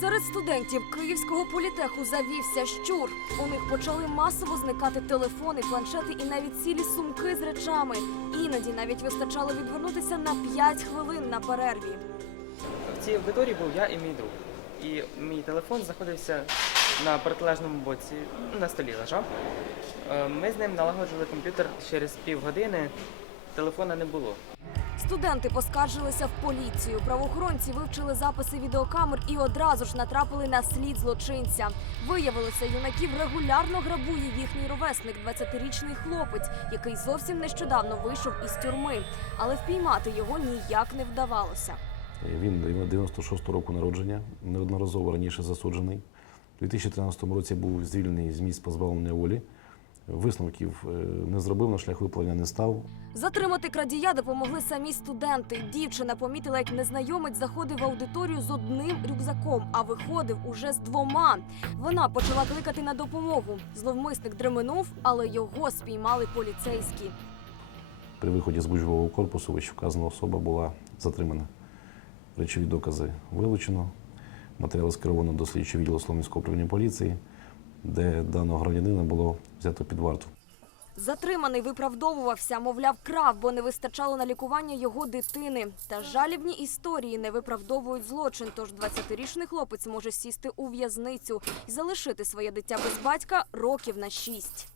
Серед студентів Київського політеху завівся щур. У них почали масово зникати телефони, планшети і навіть цілі сумки з речами. Іноді навіть вистачало відвернутися на 5 хвилин на перерві. В цій аудиторії був я і мій друг. І мій телефон знаходився на протилежному боці, ну, на столі лежав. Е, Ми з ним налагоджували комп'ютер через півгодини, телефона не було. Студенти поскаржилися в поліцію. Правоохоронці вивчили записи відеокамер і одразу ж натрапили на слід злочинця. Виявилося, юнаків регулярно грабує їхній ровесник, 20-річний хлопець, який зовсім нещодавно вийшов із тюрми. Але впіймати його ніяк не вдавалося. Він 96 року народження, неодноразово раніше засуджений. У 2013 році був звільнений з місць позбавлення волі. Висновків е, не зробив, на шлях виплення не став. Затримати крадія допомогли самі студенти. Дівчина помітила, як незнайомець заходив в аудиторію з одним рюкзаком, а виходив уже з двома. Вона почала кликати на допомогу. Зловмисник дременув, але його спіймали поліцейські. При виході з бужового корпусу вищевказана особа була затримана. Речові докази вилучено. Матеріали скеровано до слідчого відділу Слов'янського управління поліції, де даного громадянина було взято під варту. Затриманий виправдовувався, мовляв, крав, бо не вистачало на лікування його дитини. Та жалібні історії не виправдовують злочин. Тож 20-річний хлопець може сісти у в'язницю і залишити своє дитя без батька років на шість.